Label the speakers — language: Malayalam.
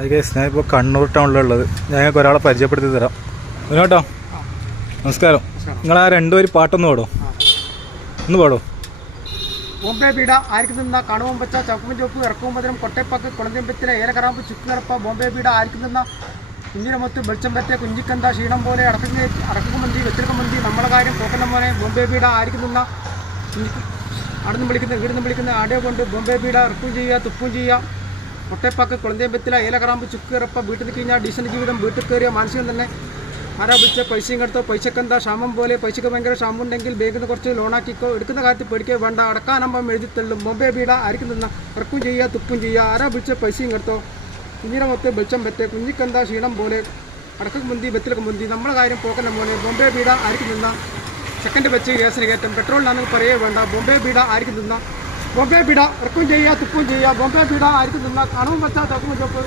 Speaker 1: അത് കേസ് ഞാൻ ഇപ്പോൾ കണ്ണൂർ ടൗണിലുള്ളത് ഞങ്ങൾക്ക് ഒരാളെ പരിചയപ്പെടുത്തി തരാം. മുന്നോട്ടോ നമസ്കാരം. നിങ്ങൾ ആ രണ്ടുപേര് പാട്ടൊന്ന് പാടോ? ഒന്ന് പാടോ?
Speaker 2: ബോംബെ ബീഡ ആയിരിക്കും നിന്ന കണവും പച്ച ചപ്പും ചുവപ്പ് ഇറക്കവും മധുരം കൊട്ടപ്പാക്ക് കുളന്തിയമ്പത്തിലെ ഏലക്കറാമ്പ് ചുക്കുകിറപ്പ ബോംബെ ബീഡ ആയിരിക്കും നിന്ന കുഞ്ഞിരമൊത്ത് വെളിച്ചം പറ്റിയ കുഞ്ഞിക്കന്ത ക്ഷീണം പോലെ അടക്കുന്ന അടക്കുമന്തി വെത്തിരക്കമന്തി നമ്മളെ കാര്യം മോനെ ബോംബെ ബീഡ ആയിരിക്കും നിന്ന നിന്ന് വിളിക്കുന്ന വീടിന്ന് വിളിക്കുന്ന ആടെ കൊണ്ട് ബോംബെ ബീഡ ഇറക്കും ചെയ്യുക തുപ്പും ചെയ്യുക. കൊട്ടപ്പാക്ക് കുളന്തിയമ്പത്തിലെ ഏലകറാമ്പ് ചുക്കുകിറപ്പ വീട്ടിൽ കഴിഞ്ഞാൽ ഡീസന്റ് ജീവിതം വീട്ടിൽ കയറിയ മാനസികം തന്നെ ആരാപിച്ച പൈസയും കെടുത്തോ പൈസക്കെന്താ ക്ഷാമം പോലെ പൈസക്ക് ഭയങ്കര ക്ഷാമം ഉണ്ടെങ്കിൽ ബാഗിൽ കുറച്ച് ലോണാക്കിക്കോ എടുക്കുന്ന കാര്യത്തിൽ പേടിക്കോ വേണ്ട അടക്കാനമ്പം എഴുതി തള്ളും ബൊമ്പെ വീട ആയിരിക്കും നിന്ന ഇറക്കും ചെയ്യുക തുപ്പും ചെയ്യുക ആരാ വിളിച്ച പൈസയും കെടുത്തോ കുഞ്ഞിനെ മൊത്തം വെളിച്ചം പറ്റേ കുഞ്ഞിക്കെന്താ ക്ഷീണം പോലെ അടക്കം മുന്തി ബത്തിലൊക്കെ മുന്തി നമ്മളെ കാര്യം പോക്കല്ല പോലെ ബോംബെ ബീഡ ആയിരിക്കും നിന്ന സെക്കൻഡ് വെച്ച് ഗ്യാസിന് കയറ്റം പെട്രോളിനാണെങ്കിൽ പറയേ വേണ്ട ബോംബെ ബീഡ ആയിരിക്കും നിന്ന ബൊമ്പെ പിട ഇറക്കും ചെയ്യുക തുപ്പും ചെയ്യുക ബോംബെ പിട ആയിരിക്കും നിന്ന കണവും വെച്ചാൽ തക്കും ചോപ്പ്